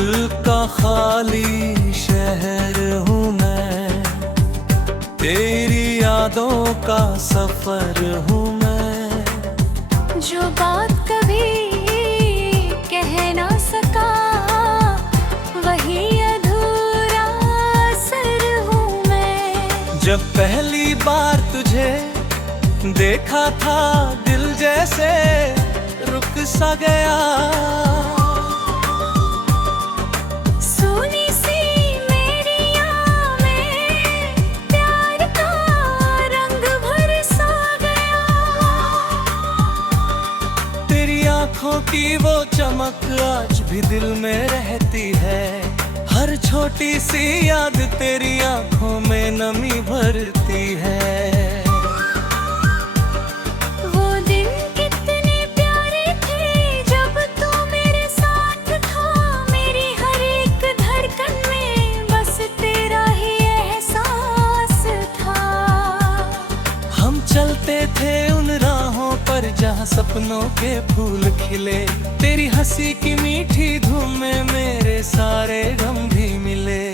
दिल का खाली शहर हूँ मैं, तेरी यादों का सफर हूँ मैं। जो बात कभी कह ना सका वही अधूरा सर हूँ मैं। जब पहली बार तुझे देखा था दिल जैसे रुक सा गया। सोनी सी मेरी आँख में प्यार का रंग भर सा गया। तेरी आँखों की वो चमक आज भी दिल में रहती है। हर छोटी सी याद तेरी आँखों में नमी भरती है। वो दिन कितने प्यारे थे जब तू मेरे साथ था। मेरी हर एक धड़कन में बस तेरा ही एहसास था। हम चलते थे उन राहों पर जहाँ सपनों के फूल खिले। तेरी हंसी की मीठी धूम में मेरे सारे गम भी मिले।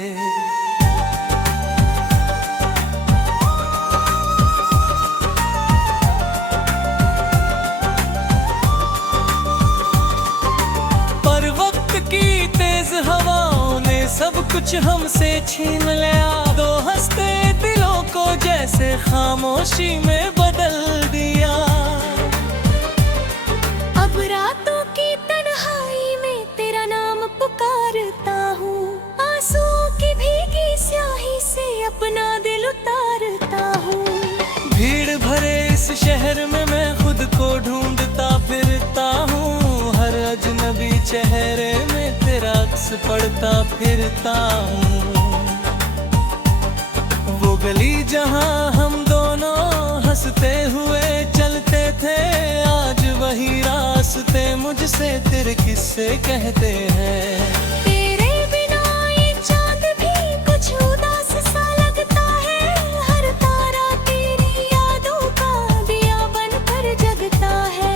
पर वक्त की तेज हवाओं ने सब कुछ हमसे छीन लिया। दो हंसते दिलों को जैसे खामोशी में बदल दिया। अब रातों की तन्हाई में तेरा नाम पुकारता हूँ। आंसुओं की भीगी स्याही से अपना दिल उतारता हूँ। भीड़ भरे इस शहर में मैं खुद को ढूंढता फिरता हूँ। हर अजनबी चेहरे में तेरा अक्स पड़ता फिरता हूँ। वो गली जहाँ हम दोनों हंसते हुए चलते थे, आज वही रास्ते मुझसे तेरे किस्से कहते हैं। तेरे बिना ये चांद भी कुछ उदास सा लगता है। हर तारा तेरी यादों का दिया बनकर जगता है।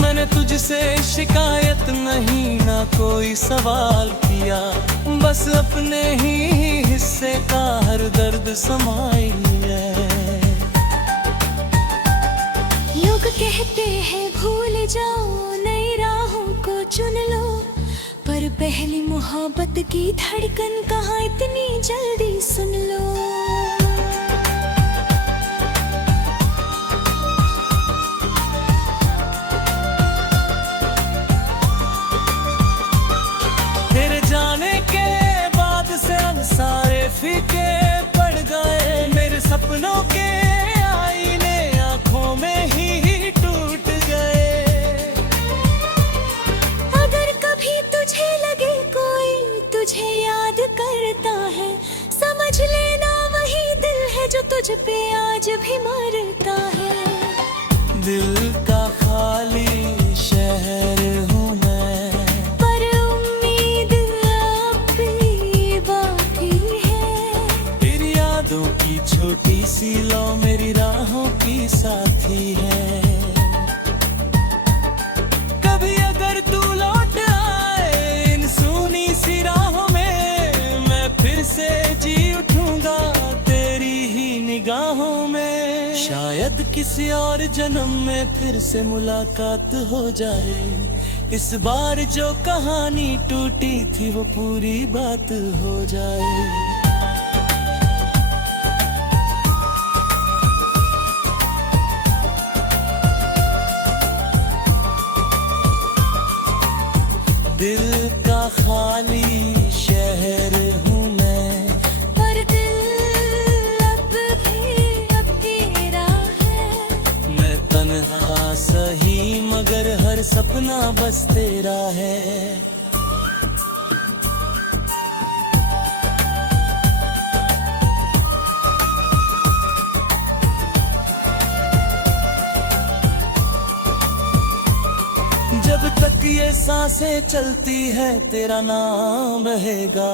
मैंने तुझसे शिकायत नहीं ना कोई सवाल किया, बस अपने ही हिस्से का हर दर्द समाई है। लोग कहते हैं भूल जाओ नई राहों को चुन लो, पर पहली मोहब्बत की धड़कन कहाँ इतनी जल्दी सुन लो। तेरे जाने के बाद से अब सारे फीके पड़ गए। मेरे सपनों के आईने आंखों में ही टूट गए। अगर कभी तुझे लगे कोई तुझे याद करता है, समझ लेना वही दिल है जो तुझ पे आज भी मरता है। दिल का खाली शहर हूँ मैं, पर उम्मीद अब भी बाकी है। तेरी यादों की छोटी सी लौ मेरी राहों की साथी है। कभी अगर तू लौट आए इन सूनी सी राहों में, मैं फिर से जी उठूंगा तेरी ही निगाहों में। शायद किसी और जन्म में फिर से मुलाकात हो जाए। इस बार जो कहानी टूटी थी वो पूरी बात हो जाए। दिल का खाली शहर हूँ मैं, पर दिल अब तेरा है। मैं तन्हा सही मगर हर सपना बस तेरा है। जब तक ये सांसें चलती है तेरा नाम रहेगा।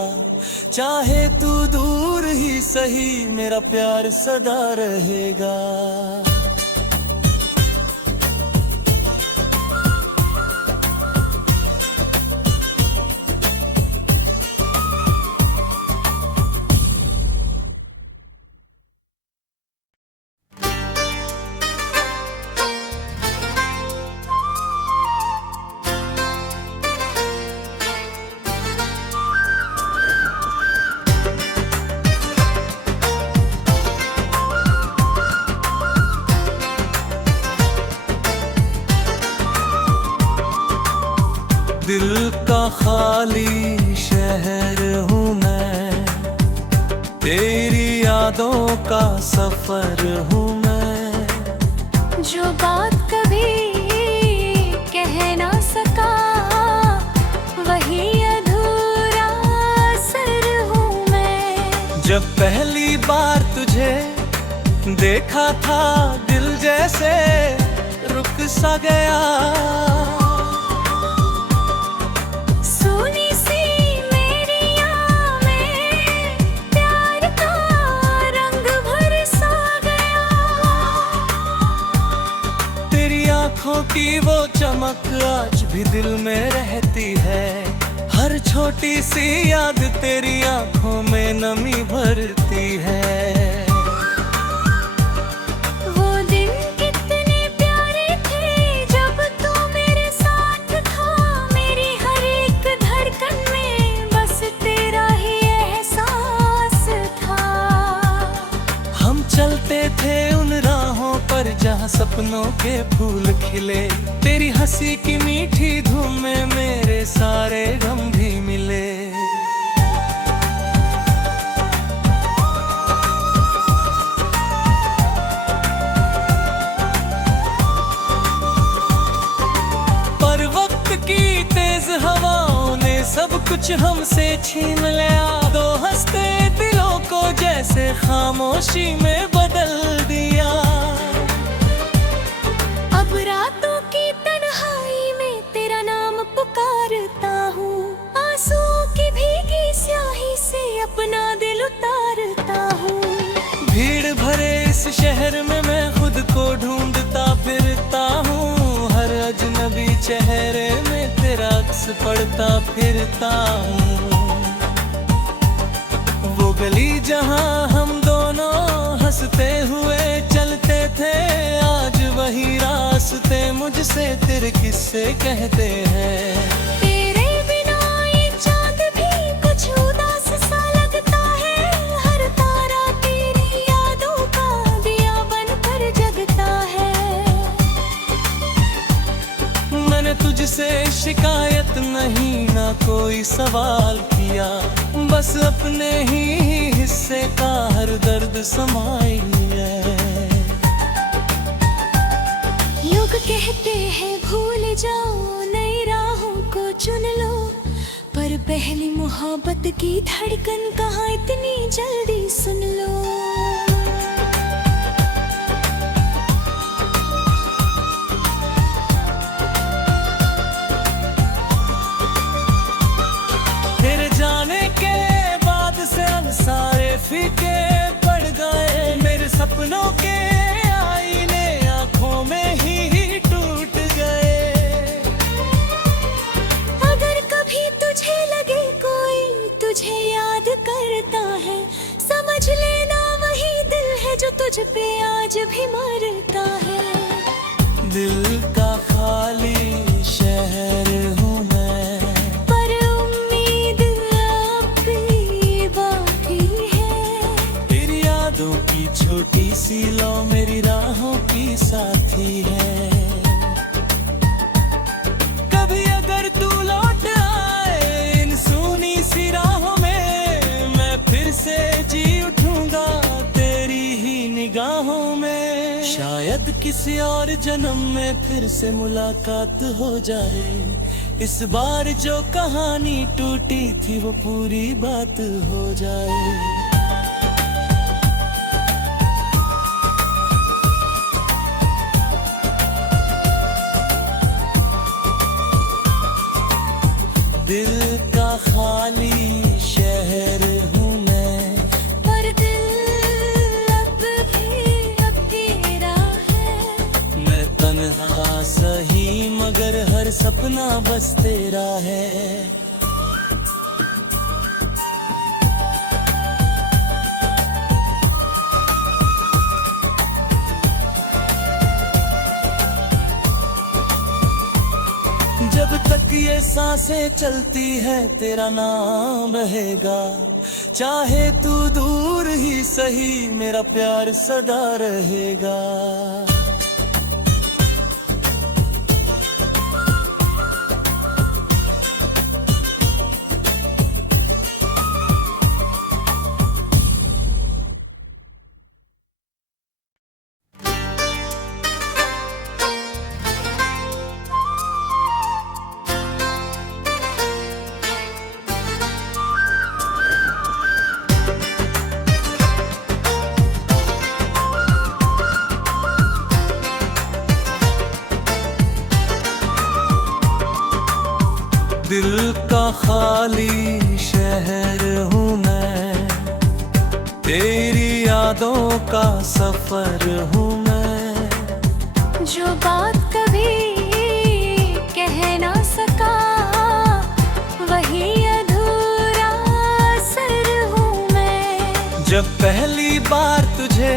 चाहे तू दूर ही सही मेरा प्यार सदा रहेगा। का खाली शहर हूँ मैं, तेरी यादों का सफर हूँ मैं। जो बात कभी कह ना सका वही अधूरा असर हूँ मैं। जब पहली बार तुझे देखा था दिल जैसे रुक सा गया। सोनी सी मेरी आँख में प्यार का रंग भर सा गया। तेरी आंखों की वो चमक आज भी दिल में रहती है, हर छोटी सी याद तेरी आंखों में नमी भरती है। वो दिन कितने प्यारे थे जब तू मेरे साथ था, मेरी हर एक धड़कन में बस तेरा ही एहसास था। हम चलते थे उन राहों पर जहाँ सपनों के फूल खिले, तेरी हंसी की मीठी धूम में मेरे सारे गम भी मिले। पर वक्त की तेज हवाओं ने सब कुछ हमसे छीन लिया, दो हंसते दिलों को जैसे खामोशी में बदल दिया। अब रातों की तन्हाई में तेरा नाम पुकारता हूँ, आंसुओं की भीगी स्याही से अपना दिल उतारता हूँ। भीड़ भरे इस शहर में मैं खुद को ढूंढता फिरता हूँ, हर अजनबी चेहरे में तेरा अक्स पड़ता फिरता हूँ। वो गली जहाँ हम दोनों हंसते हुए चलते थे, आज वही रास्ते मुझसे तेरे किस्से कहते हैं। तेरे बिना ये चांद भी कुछ उदास सा लगता है, हर तारा तेरी यादों का दिया बनकर जगता है। मैंने तुझसे शिकायत नहीं ना कोई सवाल किया, बस अपने ही हिस्से का हर दर्द समाई है। लोग कहते हैं भूल जाओ नई राहों को चुन लो, पर पहली मोहब्बत की धड़कन कहाँ इतनी जल्दी सुन लो। तेरे जाने के बाद से अब सारे फीके पड़ गए, मेरे सपनों के आईने आंखों में ही टूट गए। अगर कभी तुझे लगे कोई तुझे याद करता है, समझ लेना वही दिल है जो तुझ पे आज भी मरता है। दिल का खाली शहर हूँ मैं, पर उम्मीद अब भी बाकी है। तेरी यादों की छोटी सी लौ मेरी राहों की साथी है। कभी अगर तू लौट आए इन सूनी सी राहों में, मैं फिर से जी उठूंगा तेरी ही निगाहों में। शायद किसी और जन्म में फिर से मुलाकात हो जाए, इस बार जो कहानी टूटी थी वो पूरी बात हो जाए। दिल का खाली शहर हूँ मैं, पर दिल अब तेरा है। मैं तन्हा सही मगर हर सपना बस तेरा है। जब तक ये सांसें चलती है तेरा नाम रहेगा, चाहे तू दूर ही सही मेरा प्यार सदा रहेगा। खाली शहर हूँ मैं, तेरी यादों का सफर हूँ मैं। जो बात कभी कह ना सका वही अधूरा सर हूँ मैं। जब पहली बार तुझे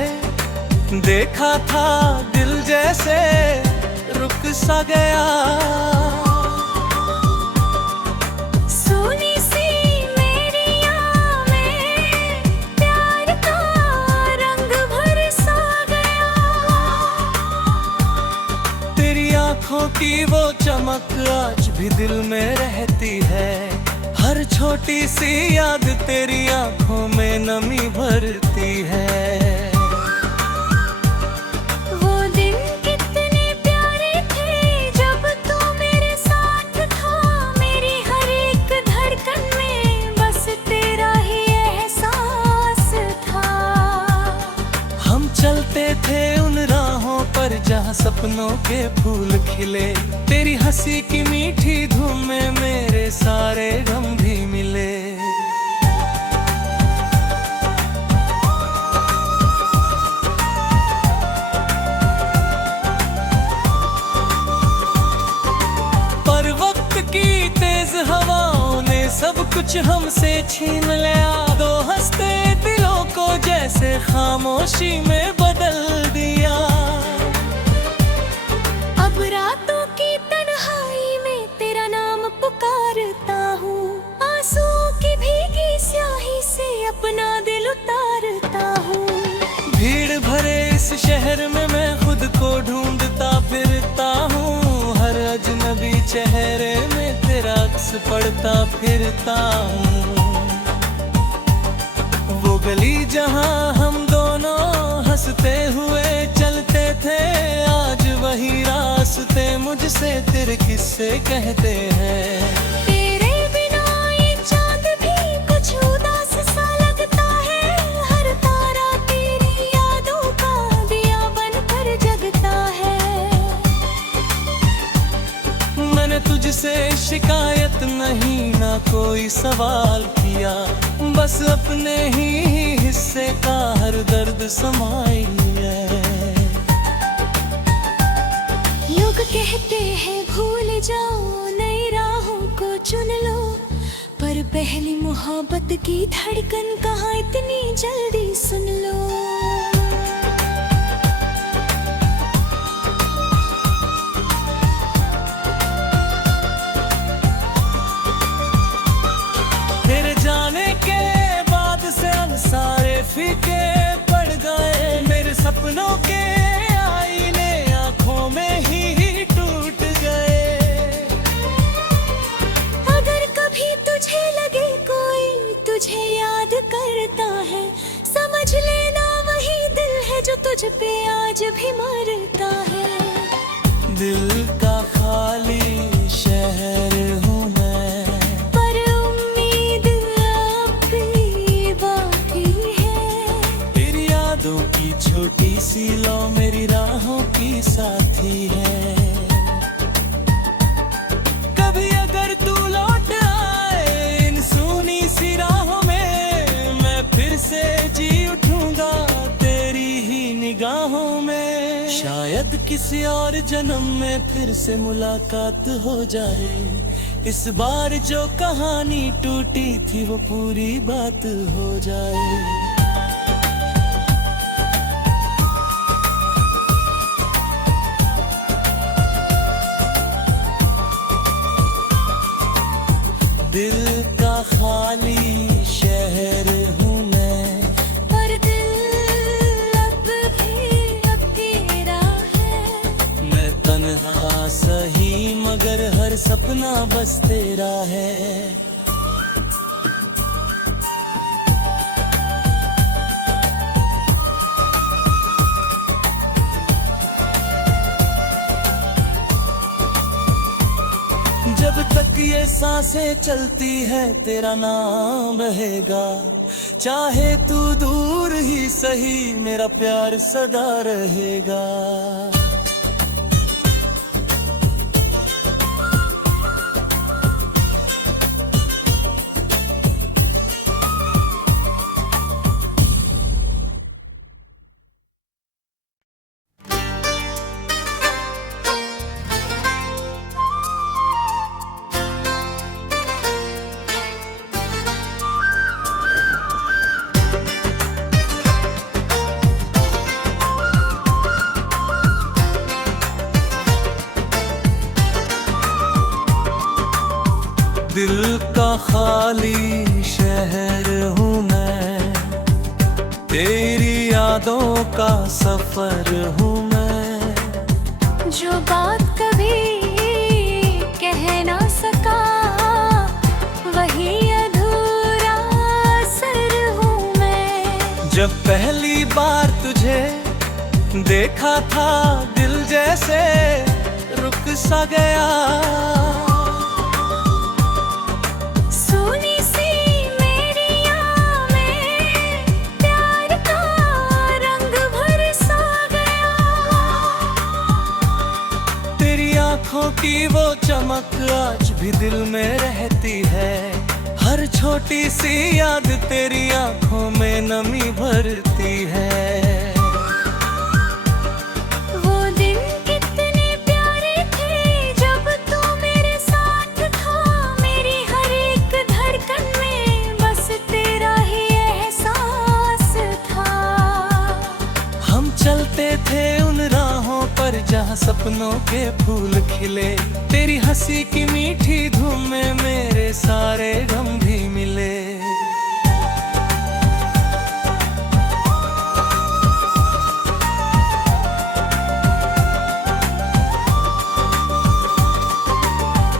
देखा था दिल जैसे रुक सा गया। सोनी सी मेरी आँख में प्यार का रंग भर सा गया। तेरी आँखों की वो चमक आज भी दिल में रहती है। हर छोटी सी याद तेरी आँखों में नमी भरती है। वो दिन कितने प्यारे थे जब तू मेरे साथ था। मेरी हर एक धड़कन में बस तेरा ही एहसास था। हम चलते थे उन राहों पर जहाँ सपनों के फूल खिले। तेरी हंसी की मीठी धूम में मेरे सारे गम भी मिले। पर वक्त की तेज हवाओं ने सब कुछ हमसे छीन लिया। दो हंसते दिलों को जैसे खामोशी में बदल दिया। अब रातों की तन्हाई में तेरा नाम पुकारता हूँ। आंसुओं की भीगी स्याही से अपना दिल उतारता हूँ। भीड़ भरे इस शहर में मैं खुद को ढूंढता फिरता हूँ। हर अजनबी चेहरे में तेरा अक्स पड़ता फिरता हूँ। वो गली जहाँ हम दोनों हंसते हुए चलते थे, आज वही रास्ते मुझसे तेरे किस्से कहते हैं। तेरे बिना ये चांद भी कुछ उदास सा लगता है। हर तारा तेरी यादों का दिया बनकर जगता है। मैंने तुझसे शिकायत नहीं ना कोई सवाल किया। बस अपने ही हिस्से का हर दर्द समाई है। लोग कहते हैं भूल जाओ नई राहों को चुन लो। पर पहली मोहब्बत की धड़कन कहाँ इतनी जल्दी सुन लो। तेरे जाने के बाद से अब सारे फीके पड़ गए। मेरे सपनों के आईने आंखों में ही टूट गए। अगर कभी तुझे लगे कोई तुझे याद करता है, समझ लेना वही दिल है जो तुझ पे आज भी मरता है। दिल का खाली शहर हूँ मैं, पर उम्मीद अब भी बाकी है। तेरी यादों की छोटी सी लौ मेरी राहों की साथी है। कभी अगर तू लौट आए इन सूनी सी राहों में, मैं फिर से जी उठूंगा तेरी ही निगाहों में। शायद किसी और जन्म में फिर से मुलाकात हो जाए। इस बार जो कहानी टूटी थी वो पूरी बात हो जाए। दिल का खाली शहर हूँ मैं, पर दिल अब तेरा है। मैं तन्हा सही मगर हर सपना बस तेरा है। जब तक ये सांसें चलती है तेरा नाम रहेगा। चाहे तू दूर ही सही मेरा प्यार सदा रहेगा। खाली शहर हूँ मैं, तेरी यादों का सफर हूँ मैं। जो बात कभी कह ना सका वही अधूरा सर हूँ मैं। जब पहली बार तुझे देखा था दिल जैसे रुक सा गया। सोनी सी मेरी आँख में प्यार का रंग भर सा गया। तेरी आंखों की वो चमक आज भी दिल में रहती है। हर छोटी सी याद तेरी आंखों में नमी भरती है। वो दिन कितने प्यारे थे जब तू मेरे साथ था। मेरी हर एक धड़कन में बस तेरा ही एहसास था। हम चलते थे उन राहों पर जहाँ सपनों के फूल खिले। तेरी हंसी की मीठी धूम में मेरे सारे गम भी मिले।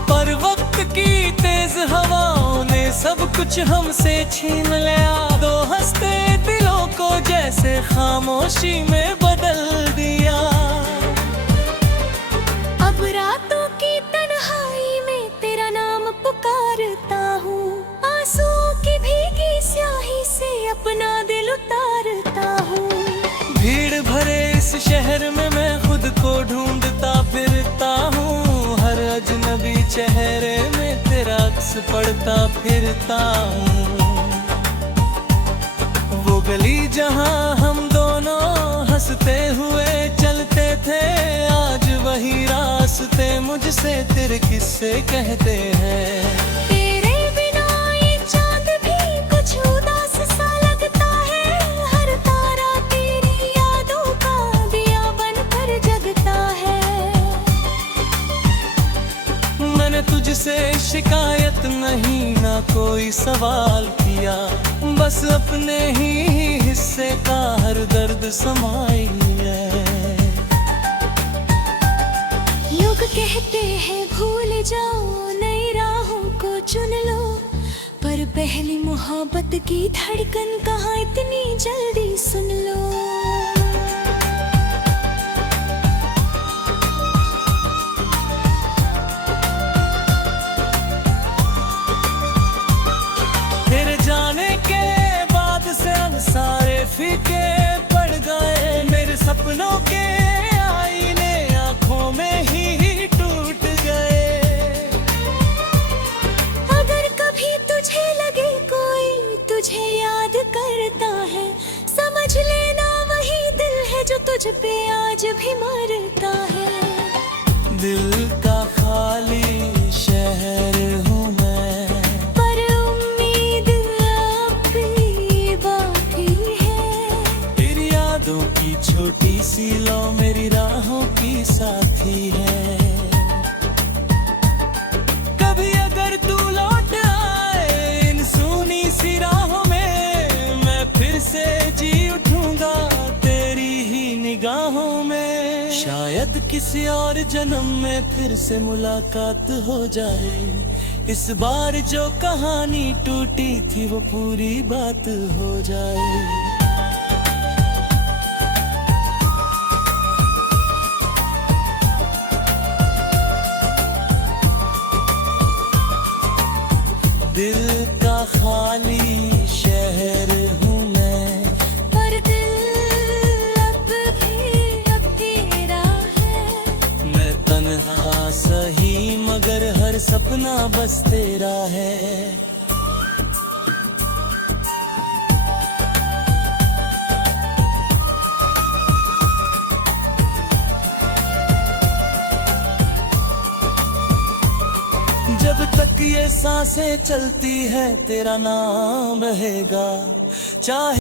पर वक्त की तेज हवाओं ने सब कुछ हमसे छीन लिया। दो हंसते दिलों को जैसे खामोशी में बदल दिया। अब रातों की तन्हाई में तेरा नाम पुकारता हूँ। आंसुओं की भीगी स्याही से अपना दिल उतारता हूँ। भीड़ भरे इस शहर में मैं खुद को ढूंढता फिरता हूँ। हर अजनबी चेहरे में तेरा अक्स पड़ता फिरता हूँ। वो गली जहाँ हम दोनों हंसते हुए चलते थे, आज वही रास्ते मुझसे तेरे किस्से कहते हैं। तेरे बिना ये चांद भी कुछ उदास सा लगता है। हर तारा तेरी यादों का दिया बनकर जगता है। मैंने तुझसे शिकायत नहीं ना कोई सवाल किया। बस अपने ही हिस्से का हर दर्द समाई है। लोग कहते हैं भूल जाओ नई राहों को चुन लो। पर पहली मोहब्बत की धड़कन कहाँ इतनी जल्दी सुन लो। तेरे जाने के बाद से अब सारे फीके पड़ गए। मेरे सपनों के आईने आंखों में ही टूट गए। अगर कभी तुझे लगे कोई तुझे याद करता है, समझ लेना वही दिल है जो तुझ पे आज भी मरता है। दिल का खाली शहर हूँ मैं, पर उम्मीद अब भी बाकी है। तेरी यादों की छोटी सी लौ मेरी राहों की साथी है। कभी अगर तू लौट आए इन सूनी सी राहों में, मैं फिर से जी उठूंगा तेरी ही निगाहों में। शायद किसी और जन्म में फिर से मुलाकात हो जाए। इस बार जो कहानी टूटी थी वो पूरी बात हो जाए। दिल का खाली शहर हूँ मैं, पर दिल अब तेरा है। मैं तन्हा सही मगर हर सपना बस तेरा है। जब तक ये सांसें चलती है तेरा नाम बहेगा। चाहे